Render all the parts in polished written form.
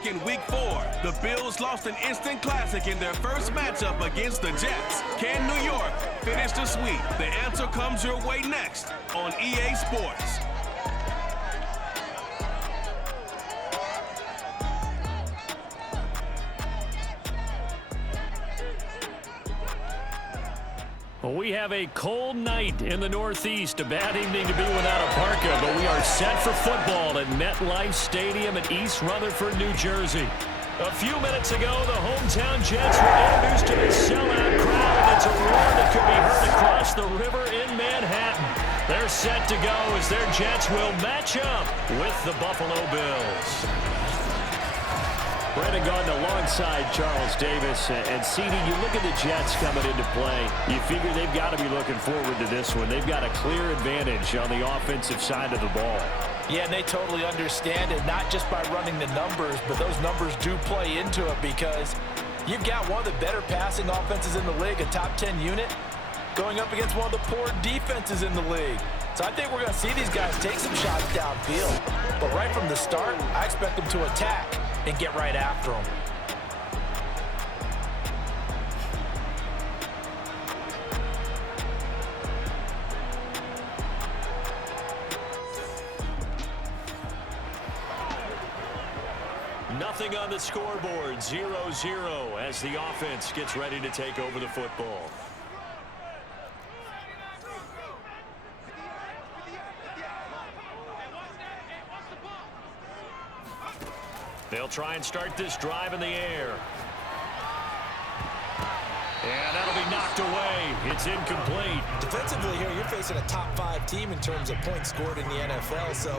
back in Week 4, the Bills lost an instant classic in their first matchup against the Jets. Can New York finish the sweep? The answer comes your way next on EA Sports. Well, we have a cold night in the Northeast. A bad evening to be without a parka, but we are set for football at MetLife Stadium in East Rutherford, New Jersey. A few minutes ago, the hometown Jets were introduced to the sellout crowd, and it's a roar that could be heard across the river in Manhattan. They're set to go as their Jets will match up with the Buffalo Bills. Brandon Gaudin alongside Charles Davis. And CD, you look at the Jets coming into play, you figure they've got to be looking forward to this one. They've got a clear advantage on the offensive side of the ball. Yeah, and they totally understand it, not just by running the numbers, but those numbers do play into it because you've got one of the better passing offenses in the league, a top 10 unit, going up against one of the poor defenses in the league. So I think we're going to see these guys take some shots downfield. But right from the start, I expect them to attack and get right after them. Nothing on the scoreboard, 0-0 as the offense gets ready to take over the football. They'll try and start this drive in the air. And that'll be knocked away. It's incomplete. Defensively here, you're facing a top 5 team in terms of points scored in the NFL. So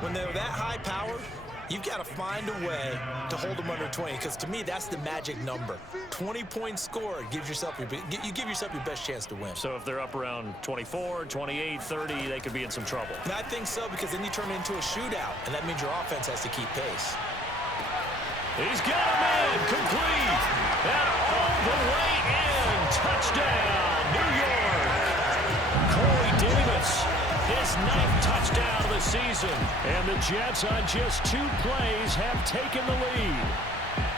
when they're that high powered, you've got to find a way to hold them under 20. Because to me, that's the magic number. 20 points scored gives yourself you give yourself your best chance to win. So if they're up around 24, 28, 30, they could be in some trouble. And I think so, because then you turn it into a shootout, and that means your offense has to keep pace. He's got a man, complete, and all the way in. Touchdown, New York. Corey Davis, his 9th touchdown of the season. And the Jets on just 2 plays have taken the lead.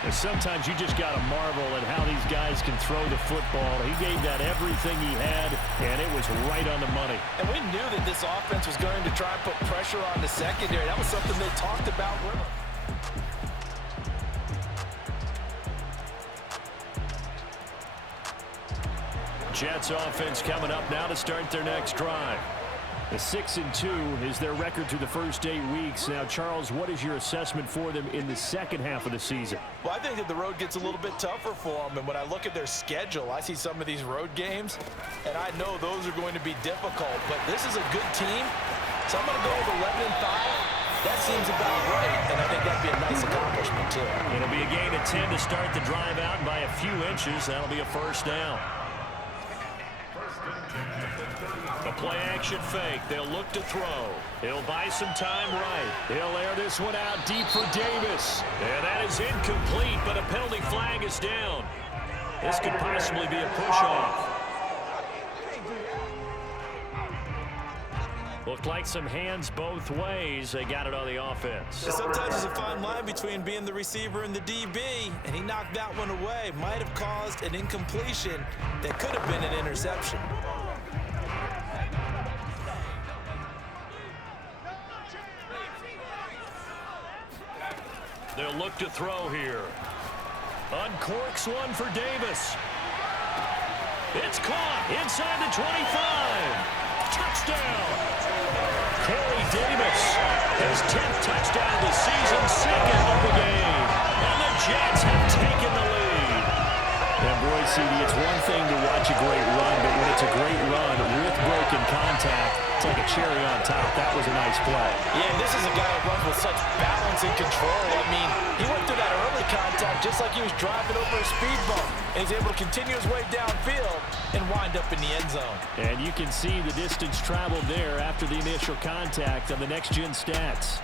And sometimes you just got to marvel at how these guys can throw the football. He gave that everything he had, and it was right on the money. And we knew that this offense was going to try and put pressure on the secondary. That was something they talked about. Jets offense coming up now to start their next drive. The 6-2 is their record through the first 8 weeks. Now, Charles, what is your assessment for them in the second half of the season? Well, I think that the road gets a little bit tougher for them. And when I look at their schedule, I see some of these road games, and I know those are going to be difficult. But this is a good team, so I'm going to go with 11-5. That seems about right, and I think that'd be a nice accomplishment, too. It'll be a gain of 10 to start the drive out by a few inches. That'll be a first down. A play-action fake. They'll look to throw. He'll buy some time right. He'll air this one out deep for Davis. And that is incomplete, but a penalty flag is down. This could possibly be a push-off. Looked like some hands both ways. They got it on the offense. Sometimes there's a fine line between being the receiver and the DB, and he knocked that one away. Might have caused an incompletion that could have been an interception. They'll look to throw here. Uncorks one for Davis. It's caught inside the 25. Touchdown. Corey Davis, his 10th touchdown of the season, 2nd of the game. And the Jets have taken the lead. And boy, CD, it's one thing to watch a great run, but when it's a great run with broken contact, it's like a cherry on top. That was a nice play. Yeah, this is a guy who runs with such balance and control. I mean, he went through that early contact just like he was driving over a speed bump. And he's able to continue his way downfield and wind up in the end zone. And you can see the distance traveled there after the initial contact on the next-gen stats.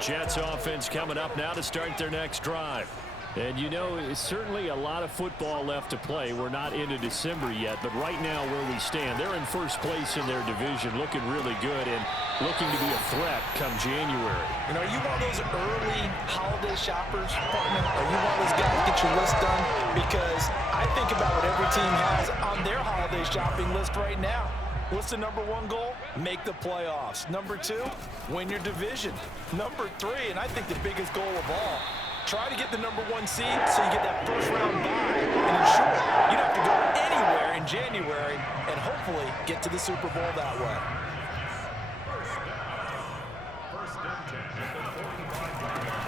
Jets offense coming up now to start their next drive. And you know, certainly a lot of football left to play. We're not into December yet, but right now where we stand, they're in first place in their division, looking really good and looking to be a threat come January. You know, are you one of those early holiday shoppers, partner? Are you one of those guys that get your list done? Because I think about what every team has on their holiday shopping list right now. What's the number one goal? Make the playoffs. Number two, win your division. Number three, and I think the biggest goal of all, try to get the number one seed so you get that first round bye and ensure you don't have to go anywhere in January and hopefully get to the Super Bowl that way.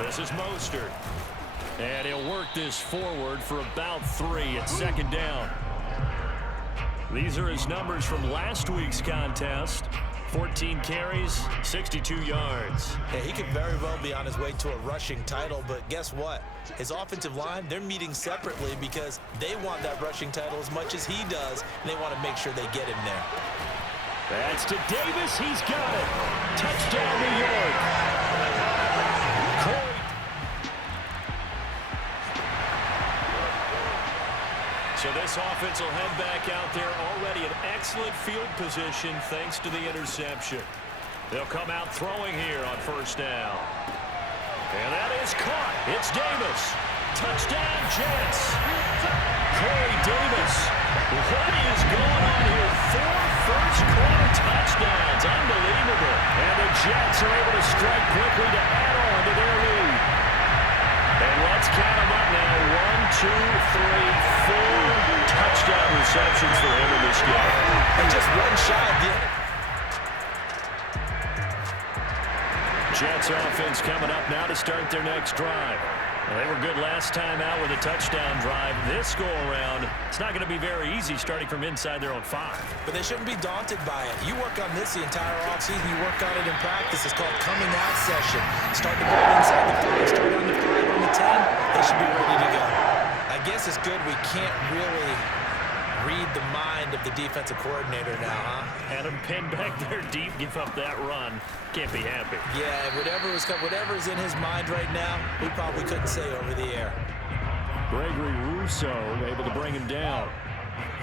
This is Mostert. And he'll work this forward for about 3 at second down. These are his numbers from last week's contest. 14 carries, 62 yards. Yeah, he could very well be on his way to a rushing title, but guess what? His offensive line, they're meeting separately because they want that rushing title as much as he does, and they want to make sure they get him there. That's to Davis. He's got it. Touchdown, New York. Corey. So this offense will head back out there already in excellent field position thanks to the interception. They'll come out throwing here on first down. And that is caught. It's Davis. Touchdown, Jets. Corey Davis. What is going on here? 4 first-quarter touchdowns. Unbelievable. And the Jets are able to strike quickly to add on to their lead. And let's count them up now. 1, 2, 3, 4 touchdown receptions for him in this game. And just one shy of the end. Jets offense coming up now to start their next drive. Well, they were good last time out with a touchdown drive. This go-around, it's not going to be very easy starting from inside their own 5. But they shouldn't be daunted by it. You work on this the entire offseason. You work on it in practice. It's called coming out session. Start the ball inside the 5, start on the 5, on the 10. They should be ready to go. I guess it's good we can't really read the mind of the defensive coordinator now, huh? Had him pinned back there deep, give up that run. Can't be happy. Yeah, whatever's in his mind right now, we probably couldn't say over the air. Gregory Rousseau able to bring him down.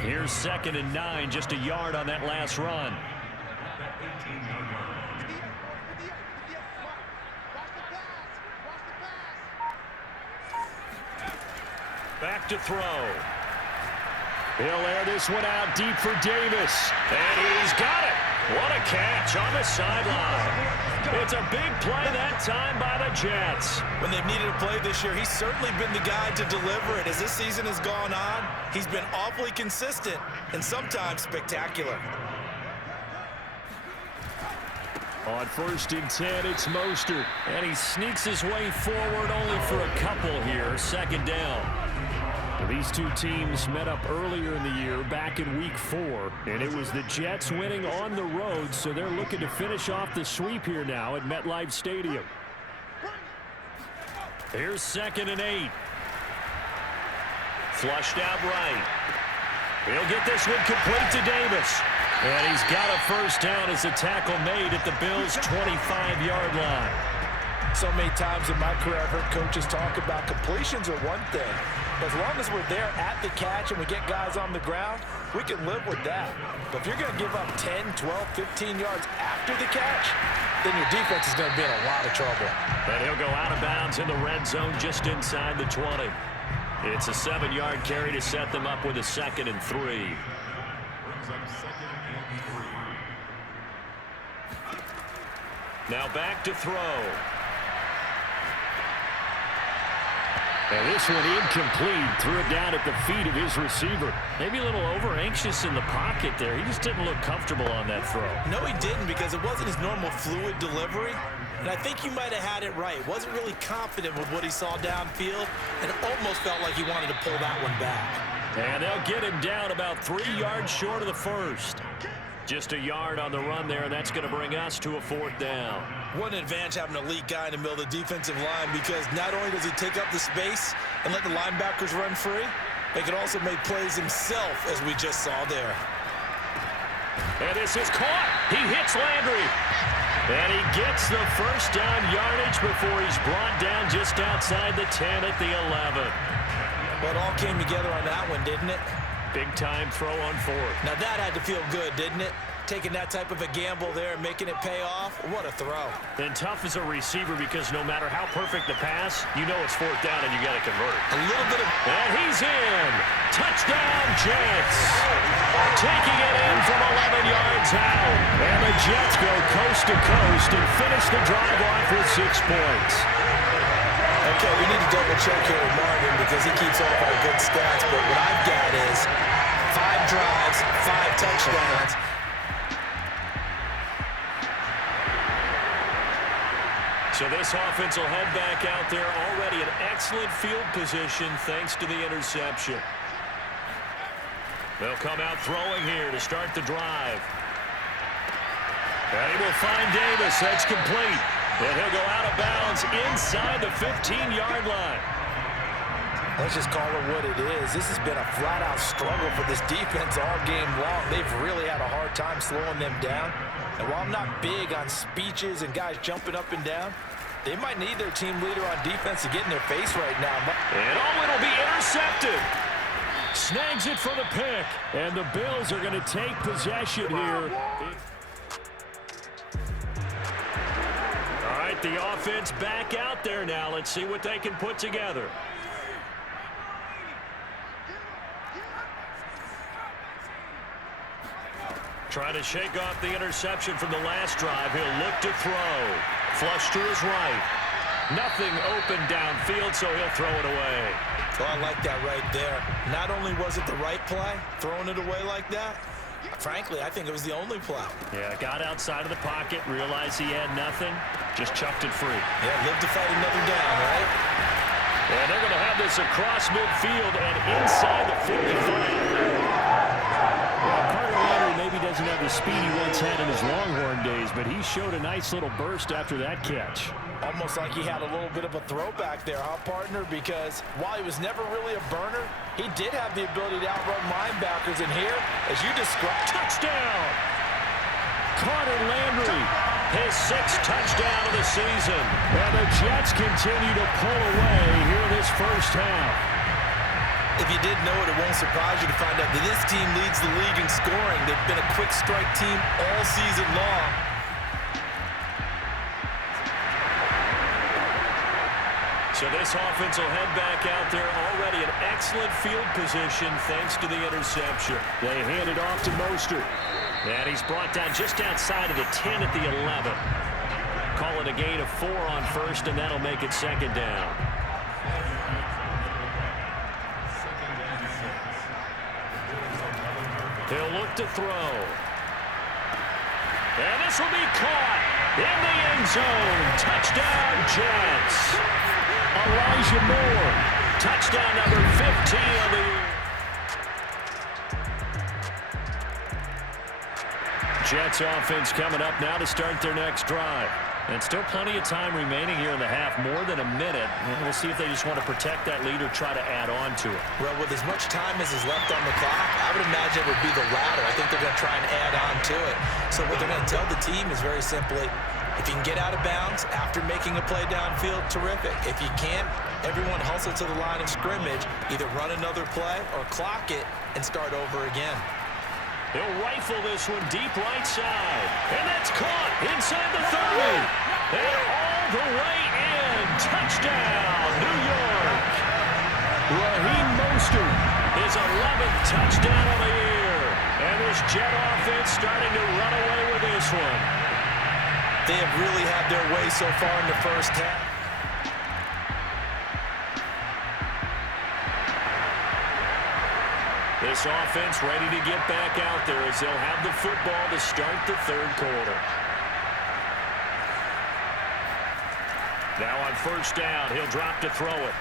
Here's 2nd and 9, just a yard on that last run. Back to throw. He'll air this one out deep for Davis. And he's got it. What a catch on the sideline. It's a big play that time by the Jets. When they've needed a play this year, he's certainly been the guy to deliver it. As this season has gone on, he's been awfully consistent and sometimes spectacular. On 1st and 10, it's Mostert. And he sneaks his way forward only for a couple here. 2nd down. These two teams met up earlier in the year, back in Week 4, and it was the Jets winning on the road, so they're looking to finish off the sweep here now at MetLife Stadium. Here's 2nd and 8. Flushed out right. He'll get this one complete to Davis. And he's got a first down as a tackle made at the Bills' 25-yard line. So many times in my career, I've heard coaches talk about completions are one thing. But as long as we're there at the catch and we get guys on the ground, we can live with that. But if you're going to give up 10, 12, 15 yards after the catch, then your defense is going to be in a lot of trouble. But he'll go out of bounds in the red zone just inside the 20. It's a 7-yard carry to set them up with a 2nd and 3. Now back to throw. And this one incomplete. Threw it down at the feet of his receiver. Maybe a little over-anxious in the pocket there. He just didn't look comfortable on that throw. No, he didn't, because it wasn't his normal fluid delivery. And I think you might have had it right. Wasn't really confident with what he saw downfield and almost felt like he wanted to pull that one back. And they'll get him down about 3 yards short of the first. Just a yard on the run there, and that's going to bring us to a 4th down. What an advantage having an elite guy in the middle of the defensive line, because not only does he take up the space and let the linebackers run free, he can also make plays himself, as we just saw there. And this is caught. He hits Landry. And he gets the first down yardage before he's brought down just outside the 10 at the 11. Well, it all came together on that one, didn't it? Big-time throw on fourth. Now that had to feel good, didn't it? Taking that type of a gamble there and making it pay off. What a throw. And tough as a receiver because no matter how perfect the pass, you know it's fourth down and you got to convert. A little bit of... And he's in. Touchdown, Jets. Taking it in from 11 yards out. And the Jets go coast to coast and finish the drive off with 6 points. Okay, we need to double check here with Marvin because he keeps all of our good stats. But what I've got is 5 drives, 5 touchdowns. So this offense will head back out there, already in excellent field position thanks to the interception. They'll come out throwing here to start the drive. And he will find Davis. That's complete. And he'll go out of bounds inside the 15-yard line. Let's just call it what it is. This has been a flat-out struggle for this defense all game long. They've really had a hard time slowing them down. And while I'm not big on speeches and guys jumping up and down, they might need their team leader on defense to get in their face right now. And it'll be intercepted. Snags it for the pick. And the Bills are going to take possession here. All right, the offense back out there now. Let's see what they can put together. Trying to shake off the interception from the last drive. He'll look to throw. Flush to his right. Nothing open downfield, so he'll throw it away. Well, I like that right there. Not only was it the right play, throwing it away like that, frankly, I think it was the only play. Yeah, got outside of the pocket, realized he had nothing, just chucked it free. Yeah, live to fight another down, right? And they're going to have this across midfield and inside the 55. Maybe doesn't have the speed he once had in his Longhorn days, but he showed a nice little burst after that catch. Almost like he had a little bit of a throwback there, huh, partner? Because while he was never really a burner, he did have the ability to outrun linebackers. And here, as you described, touchdown! Carter Landry, his 6th touchdown of the season. And the Jets continue to pull away here in this first half. If you didn't know it, it won't surprise you to find out that this team leads the league in scoring. They've been a quick strike team all season long. So this offense will head back out there, already in excellent field position thanks to the interception. They hand it off to Mostert. And he's brought down just outside of the 10 at the 11. Call it a gain of 4 on first, and that'll make it 2nd down. He'll look to throw. And this will be caught in the end zone. Touchdown, Jets. Elijah Moore. Touchdown number 15 of the year. Jets offense coming up now to start their next drive. And still plenty of time remaining here in the half, more than a minute. And we'll see if they just want to protect that lead or try to add on to it. Well, with as much time as is left on the clock, I would imagine it would be the latter. I think they're going to try and add on to it. So what they're going to tell the team is very simply, if you can get out of bounds after making a play downfield, terrific. If you can't, everyone hustle to the line of scrimmage, either run another play or clock it and start over again. They'll rifle this one deep right side. And that's caught inside the 30. And all the way in. Touchdown, New York. Raheem Mostert, his 11th touchdown of the year. And this Jet offense starting to run away with this one. They have really had their way so far in the first half. This offense ready to get back out there as they'll have the football to start the 3rd quarter. Now on first down, he'll drop to throw it.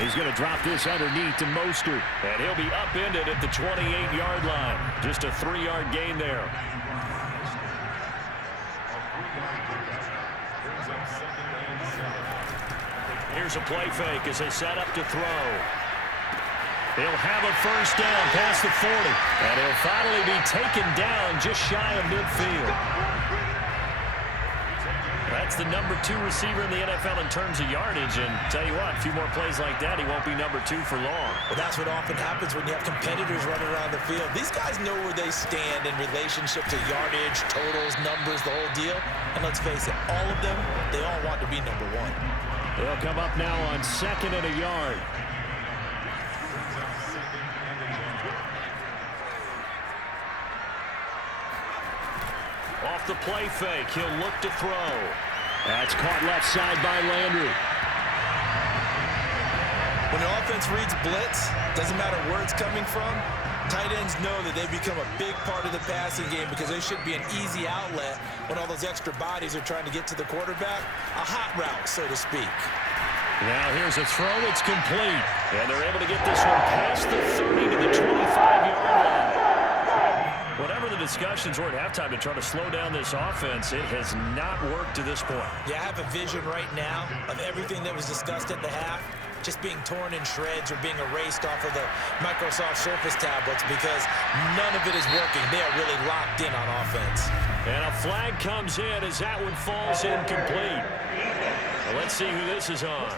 He's going to drop this underneath to Mostert. And he'll be upended at the 28-yard line. Just a 3-yard gain there. Here's a play fake as they set up to throw. He'll have a first down past the 40. And he'll finally be taken down just shy of midfield. That's the #2 receiver in the NFL in terms of yardage. And tell you what, a few more plays like that, he won't be #2 for long. Well, that's what often happens when you have competitors running around the field. These guys know where they stand in relationship to yardage, totals, numbers, the whole deal. And let's face it, all of them, they all want to be #1. They'll come up now on 2nd and a yard. Off the play fake, he'll look to throw. That's caught left side by Landry. When the offense reads blitz, doesn't matter where it's coming from, tight ends know that they become a big part of the passing game because they should be an easy outlet when all those extra bodies are trying to get to the quarterback. A hot route, so to speak. Now here's a throw. It's complete. And they're able to get this one past the 30 to the 25-yard line. Whatever the discussions were at halftime to try to slow down this offense, it has not worked to this point. Yeah, I have a vision right now of everything that was discussed at the half just being torn in shreds or being erased off of the Microsoft Surface tablets because none of it is working. They are really locked in on offense. And a flag comes in as that one falls incomplete. Well, let's see who this is on.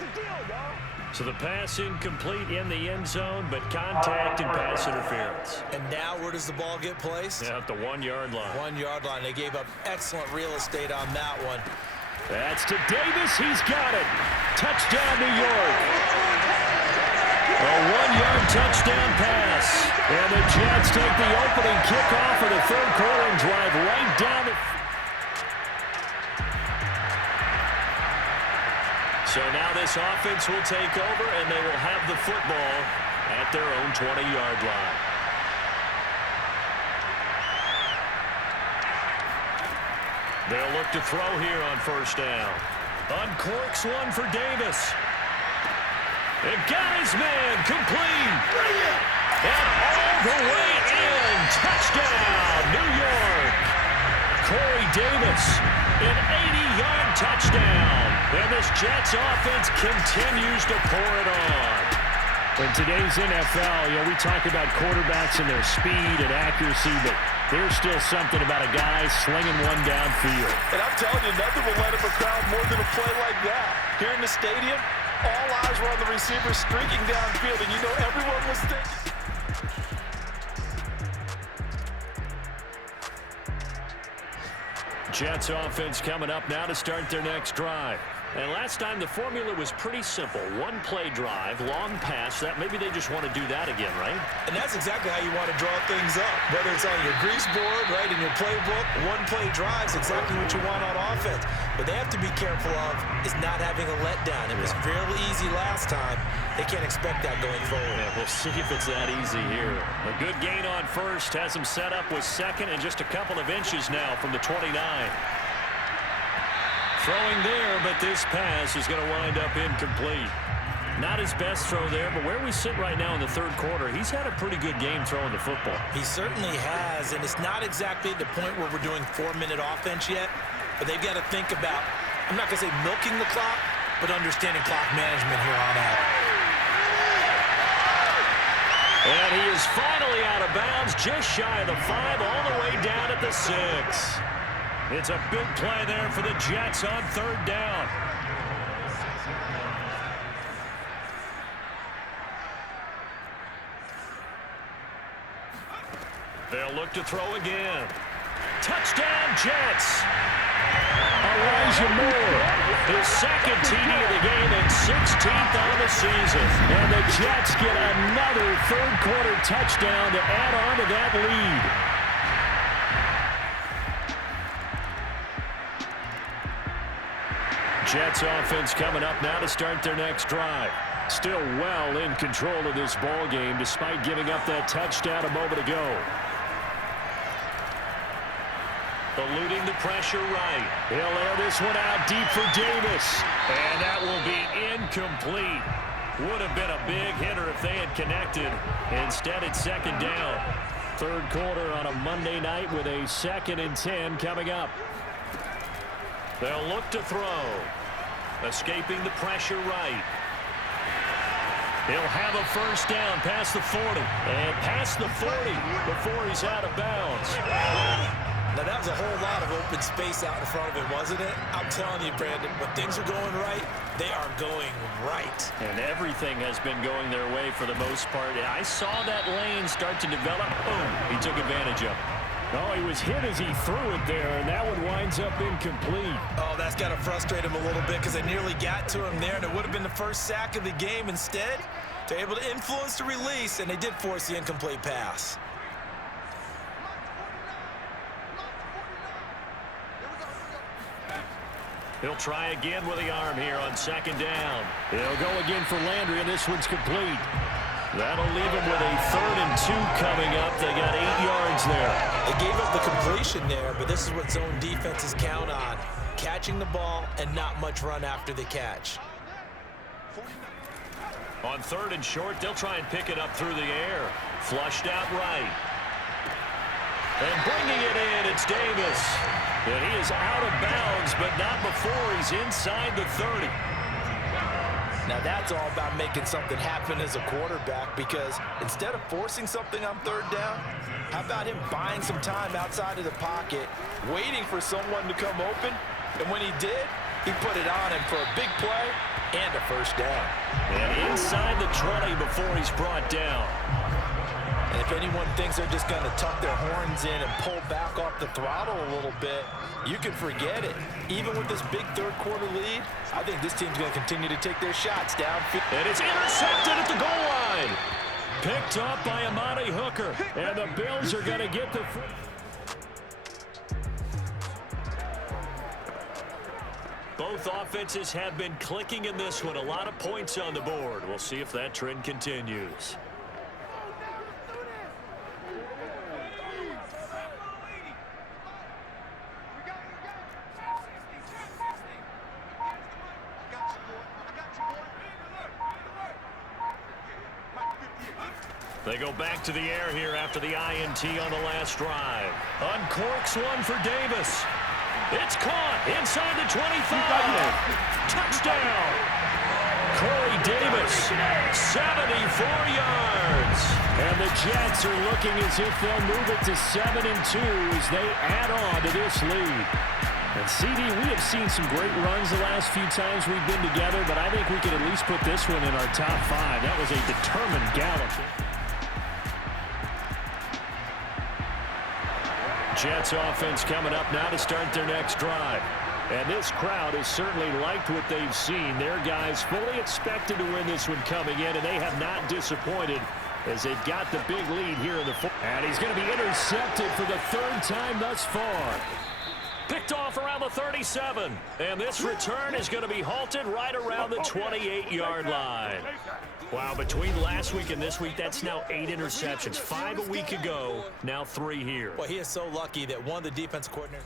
So the pass incomplete in the end zone, but contact and pass interference. And now where does the ball get placed? Yeah, at the 1-yard line. 1-yard line. They gave up excellent real estate on that one. That's to Davis. He's got it. Touchdown, New York. A 1-yard touchdown pass. And the Jets take the opening kickoff of the third quarter and drive right down the... So now this offense will take over, and they will have the football at their own 20-yard line. They'll look to throw here on first down. Uncorks one for Davis. It got his man complete. And all the way in. Touchdown, New York. Corey Davis, an 80-yard touchdown. And this Jets offense continues to pour it on. In today's NFL, we talk about quarterbacks and their speed and accuracy, but there's still something about a guy slinging one downfield. And I'm telling you, nothing will light up a crowd more than a play like that. Here in the stadium, all eyes were on the receiver streaking downfield, and you know everyone was thinking. Jets offense coming up now to start their next drive. And last time the formula was pretty simple. One play drive, long pass. That maybe they just want to do that again, right? And that's exactly how you want to draw things up. Whether it's on your grease board, right, in your playbook, one play drive is exactly what you want on offense. What they have to be careful of is not having a letdown. It was fairly easy last time. They can't expect that going forward. Yeah, we'll see if it's that easy here. A good gain on first has them set up with second and just a couple of inches now from the 29. Throwing there, but this pass is going to wind up incomplete. Not his best throw there, but where we sit right now in the third quarter, he's had a pretty good game throwing the football. He certainly has, and it's not exactly the point where we're doing 4-minute offense yet, but they've got to think about, I'm not going to say milking the clock, but understanding clock management here on out. And he is finally out of bounds, just shy of the 5, all the way down at the 6. It's a big play there for the Jets on third down. They'll look to throw again. Touchdown, Jets. Elijah Moore, his second TD of the game and 16th on the season. And the Jets get another third quarter touchdown to add on to that lead. Jets offense coming up now to start their next drive. Still well in control of this ball game despite giving up that touchdown a moment ago. Eluding the pressure right. He'll air this one out deep for Davis. And that will be incomplete. Would have been a big hitter if they had connected. Instead, it's second down. Third quarter on a Monday night with a 2nd and 10 coming up. They'll look to throw. Escaping the pressure right. He'll have a first down past the 40. And past the 40 before he's out of bounds. Now, that was a whole lot of open space out in front of him, wasn't it? I'm telling you, Brandon, when things are going right, they are going right. And everything has been going their way for the most part. I saw that lane start to develop. Boom, he took advantage of it. Oh, he was hit as he threw it there, and that one winds up incomplete. Oh, that's got to frustrate him a little bit because they nearly got to him there, and it would have been the first sack of the game. Instead, they're able to influence the release, and they did force the incomplete pass. He'll try again with the arm here on second down. He'll go again for Landry, and this one's complete. That'll leave him with a 3rd and 2 coming up. They got 8 yards there. They gave up the completion there, but this is what zone defenses count on. Catching the ball and not much run after the catch. On 3rd and short, they'll try and pick it up through the air. Flushed out right. And bringing it in, it's Davis. And he is out of bounds, but not before he's inside the 30. Now that's all about making something happen as a quarterback, because instead of forcing something on 3rd down, how about him buying some time outside of the pocket, waiting for someone to come open, and when he did, he put it on him for a big play and a first down. And inside the 20 before he's brought down. And if anyone thinks they're just going to tuck their horns in and pull back off the throttle a little bit, you can forget it. Even with this big 3rd quarter lead, I think this team's going to continue to take their shots downfield. And it's intercepted at the goal line. Picked up by Amani Hooker. And the Bills are going to get the... Both offenses have been clicking in this one. A lot of points on the board. We'll see if that trend continues. They go back to the air here after the INT on the last drive. Uncorks one for Davis. It's caught inside the 25. Touchdown. Corey Davis, 74 yards. And the Jets are looking as if they'll move it to 7-2 as they add on to this lead. And CD, we have seen some great runs the last few times we've been together, but I think we can at least put this one in our top 5. That was a determined gallop. Jets offense coming up now to start their next drive. And this crowd has certainly liked what they've seen. Their guys fully expected to win this one coming in, and they have not disappointed as they've got the big lead here in the fourth. And he's going to be intercepted for the 3rd time thus far. Picked off around the 37. And this return is going to be halted right around the 28-yard line. Wow, between last week and this week, that's now 8 interceptions. 5 a week ago, now 3 here. Well, he is so lucky that one of the defense coordinators...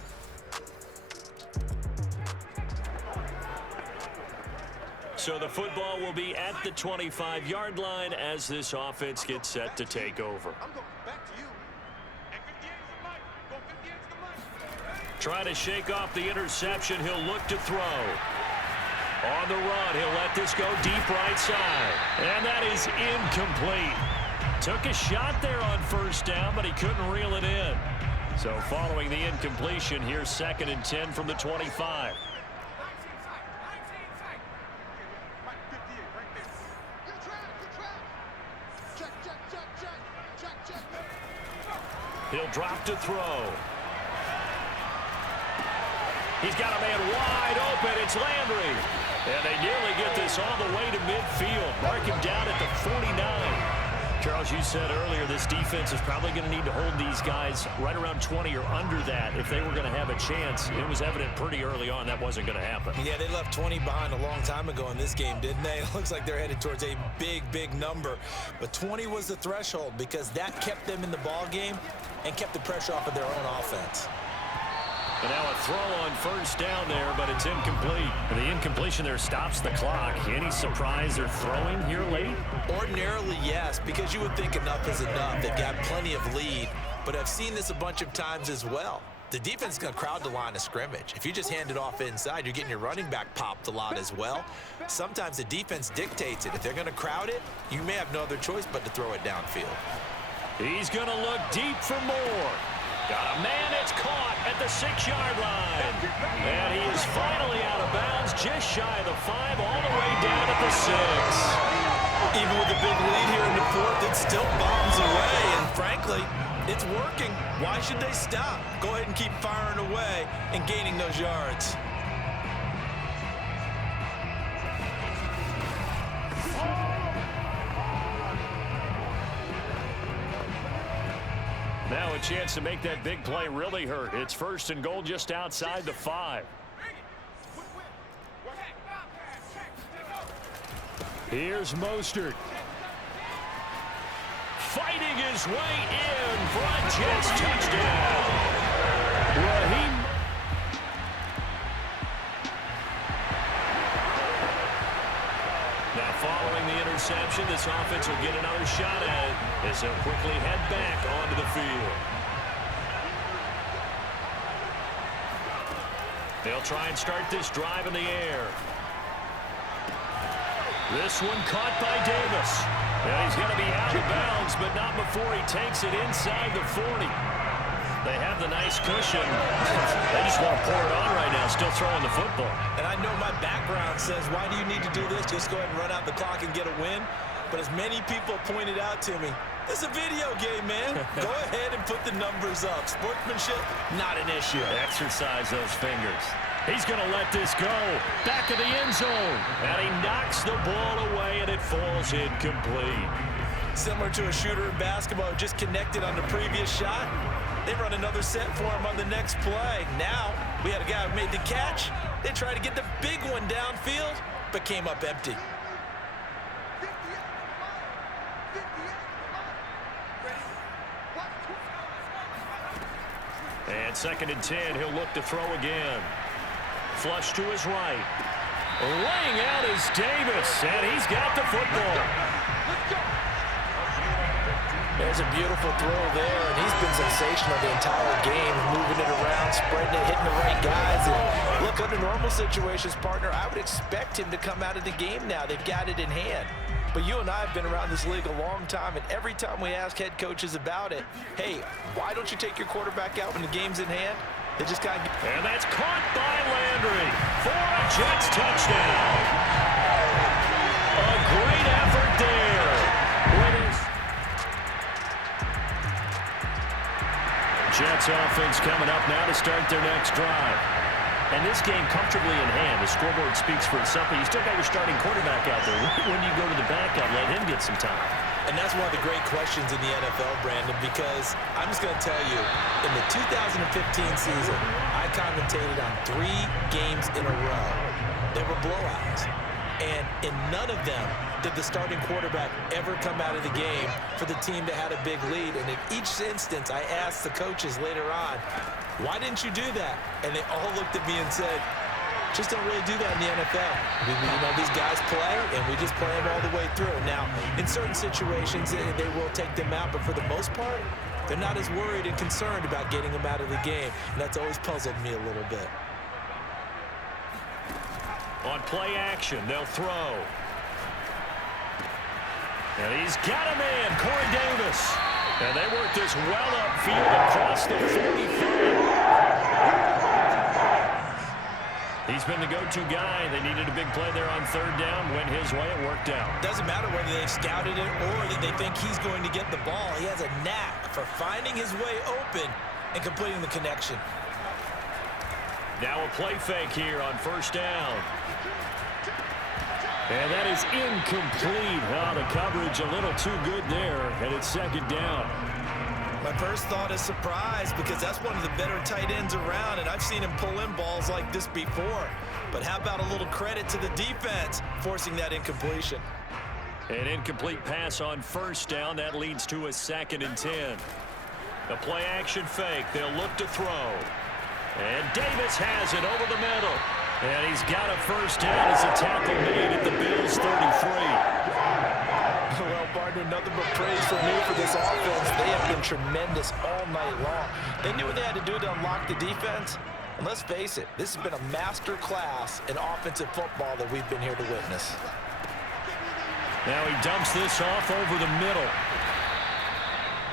So the football will be at the 25-yard line as this offense gets set to take over. Trying to shake off the interception. He'll look to throw. On the run, he'll let this go deep right side. And that is incomplete. Took a shot there on 1st down, but he couldn't reel it in. So following the incompletion, here's 2nd and 10 from the 25. He'll drop to throw. He's got a man wide open. It's Landry. And they nearly get this all the way to midfield. Mark him down at the 49. Charles, you said earlier this defense is probably going to need to hold these guys right around 20 or under that if they were going to have a chance. It was evident pretty early on that wasn't going to happen. Yeah, they left 20 behind a long time ago in this game, didn't they? It looks like they're headed towards a big number. But 20 was the threshold because that kept them in the ball game and kept the pressure off of their own offense. And now a throw on 1st down there, but it's incomplete. And the incompletion there stops the clock. Any surprise they're throwing here late? Ordinarily, yes, because you would think enough is enough. They've got plenty of lead, but I've seen this a bunch of times as well. The defense is going to crowd the line of scrimmage. If you just hand it off inside, you're getting your running back popped a lot as well. Sometimes the defense dictates it. If they're going to crowd it, you may have no other choice but to throw it downfield. He's going to look deep for more. Got a man, it's caught at the 6-yard line. And he is finally out of bounds, just shy of the 5, all the way down at the 6. Even with the big lead here in the fourth, it still bombs away. And frankly, it's working. Why should they stop? Go ahead and keep firing away and gaining those yards. Now a chance to make that big play really hurt. It's 1st and goal just outside the 5. Here's Mostert. Fighting his way in for a Jets touchdown. Raheem. Now following the interception, this offense will get another shot at it as they'll quickly head back onto the field. They'll try and start this drive in the air. This one caught by Davis. And he's going to be out of bounds, but not before he takes it inside the 40. They have the nice cushion. They just want to pour it on right now, still throwing the football. And I know my background says, why do you need to do this? Just go ahead and run out the clock and get a win. But as many people pointed out to me, this is a video game, man. Go ahead and put the numbers up. Sportsmanship, not an issue. Exercise those fingers. He's going to let this go. Back of the end zone. And he knocks the ball away, and it falls incomplete. Similar to a shooter in basketball who just connected on the previous shot. They run another set for him on the next play. Now, we had a guy who made the catch. They tried to get the big one downfield, but came up empty. And 2nd and 10, he'll look to throw again. Flush to his right. Laying out is Davis, and he's got the football. There's a beautiful throw there, and he's been sensational the entire game, moving it around, spreading it, hitting the right guys. And look, under normal situations, partner, I would expect him to come out of the game now. They've got it in hand. But you and I have been around this league a long time, and every time we ask head coaches about it, hey, why don't you take your quarterback out when the game's in hand? They just got. And that's caught by Landry for a Jets touchdown. A great effort there. Jets offense coming up now to start their next drive. And this game comfortably in hand. The scoreboard speaks for itself, but you still got your starting quarterback out there. When you go to the backup, let him get some time. And that's one of the great questions in the NFL, Brandon, because I'm just going to tell you, in the 2015 season, I commentated on 3 games in a row. They were blowouts. And in none of them did the starting quarterback ever come out of the game for the team that had a big lead. And in each instance, I asked the coaches later on, why didn't you do that? And they all looked at me and said, just don't really do that in the NFL. You know, these guys play, and we just play them all the way through. Now, in certain situations, they will take them out, but for the most part, they're not as worried and concerned about getting them out of the game. And that's always puzzled me a little bit. On play action, they'll throw. And he's got a man, Corey Davis. And they work this well upfield across the 45. He's been the go-to guy. They needed a big play there on 3rd down. Went his way, it worked out. Doesn't matter whether they've scouted it or that they think he's going to get the ball. He has a knack for finding his way open and completing the connection. Now a play fake here on 1st down. And that is incomplete. Oh, the coverage a little too good there, and it's 2nd down. My first thought is surprise, because that's one of the better tight ends around, and I've seen him pull in balls like this before. But how about a little credit to the defense forcing that incompletion? An incomplete pass on 1st down. That leads to a 2nd and 10. The play action fake. They'll look to throw. And Davis has it over the middle. And he's got a 1st down as a tackle made at the Bills' 33. Well, partner, nothing but praise from me for this offense. They have been tremendous all night long. They knew what they had to do to unlock the defense. And let's face it, this has been a master class in offensive football that we've been here to witness. Now he dumps this off over the middle.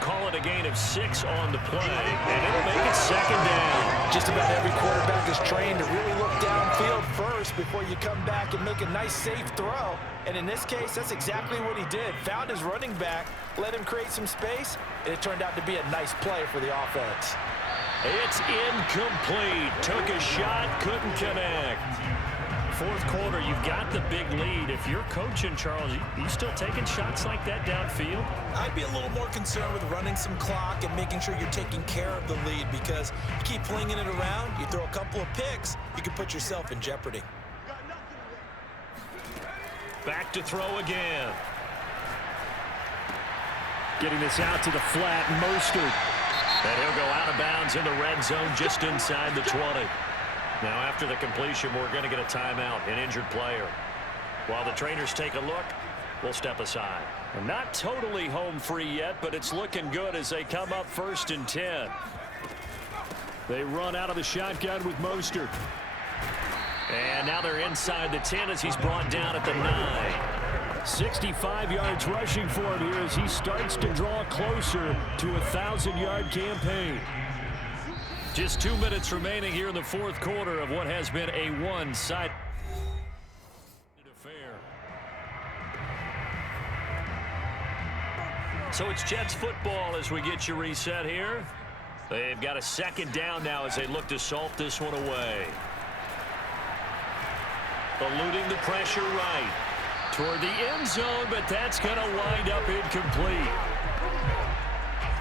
call it a gain of 6 on the play, and it'll make it second down. Just about every quarterback is trained to really look downfield first before you come back and make a nice, safe throw. And in this case, that's exactly what he did. Found his running back, let him create some space, and it turned out to be a nice play for the offense. It's incomplete. Took a shot, couldn't connect. Fourth quarter, you've got the big lead. If you're coaching, Charles, you still taking shots like that downfield? I'd be a little more concerned with running some clock and making sure you're taking care of the lead, because you keep flinging it around, you throw a couple of picks, you can put yourself in jeopardy. Back to throw again. Getting this out to the flat, Mostert. And he'll go out of bounds in the red zone just inside the 20. Now, after the completion, we're going to get a timeout, an injured player. While the trainers take a look, we'll step aside. We're not totally home free yet, but it's looking good as they come up 1st and 10. They run out of the shotgun with Mostert. And now they're inside the 10 as he's brought down at the 9. 65 yards rushing for him here as he starts to draw closer to a 1,000-yard campaign. Just 2 minutes remaining here in the fourth quarter of what has been a one-sided affair. So it's Jets football as we get you reset here. They've got a second down now as they look to salt this one away. Eluding the pressure right toward the end zone, but that's going to wind up incomplete.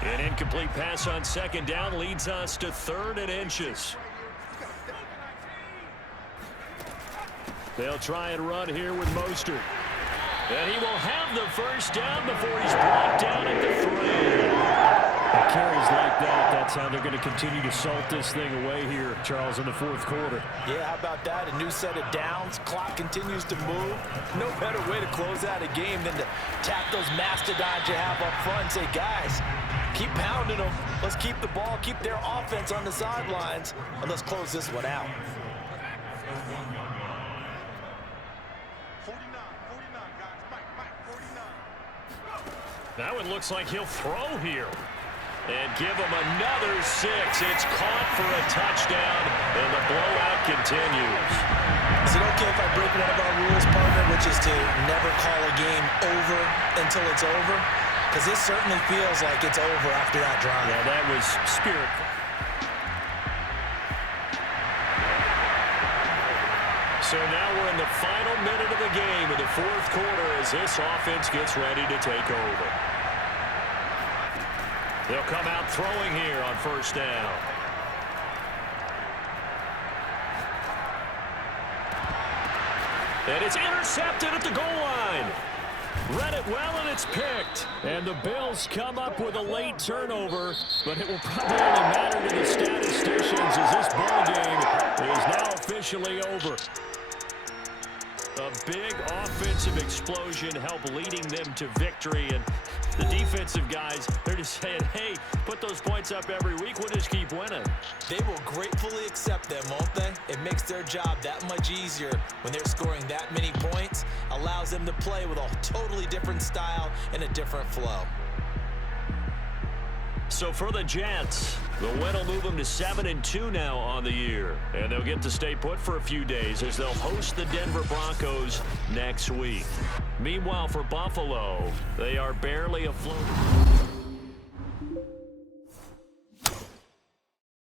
An incomplete pass on second down leads us to 3rd and inches. They'll try and run here with Mostert. And he will have the first down before he's brought down at the 3. And carries like that, that's how they're going to continue to salt this thing away here, Charles, in the fourth quarter. Yeah, how about that? A new set of downs. Clock continues to move. No better way to close out a game than to tap those mastodons you have up front and say, guys, keep pounding them. Let's keep the ball, keep their offense on the sidelines, and let's close this one out. 49, guys. Mike, 49. Now it looks like he'll throw here. And give him another 6. It's caught for a touchdown, and the blowout continues. Is it okay if I break one of our rules, partner, which is to never call a game over until it's over? Because this certainly feels like it's over after that drive. Yeah, that was spirit. So now we're in the final minute of the game in the fourth quarter as this offense gets ready to take over. They'll come out throwing here on first down. And it's intercepted at the goal line. Read it well, and it's picked. And the Bills come up with a late turnover, but it will probably only matter to the statisticians as this ball game is now officially over. A big offensive explosion helped leading them to victory, and the defensive guys, they're just saying, hey, put those points up every week, we'll just keep winning. They will gratefully accept them, won't they? It makes their job that much easier when they're scoring that many points, allows them to play with a totally different style and a different flow. So for the Jets, the win will move them to 7-2 now on the year. And they'll get to stay put for a few days as they'll host the Denver Broncos next week. Meanwhile, for Buffalo, they are barely afloat.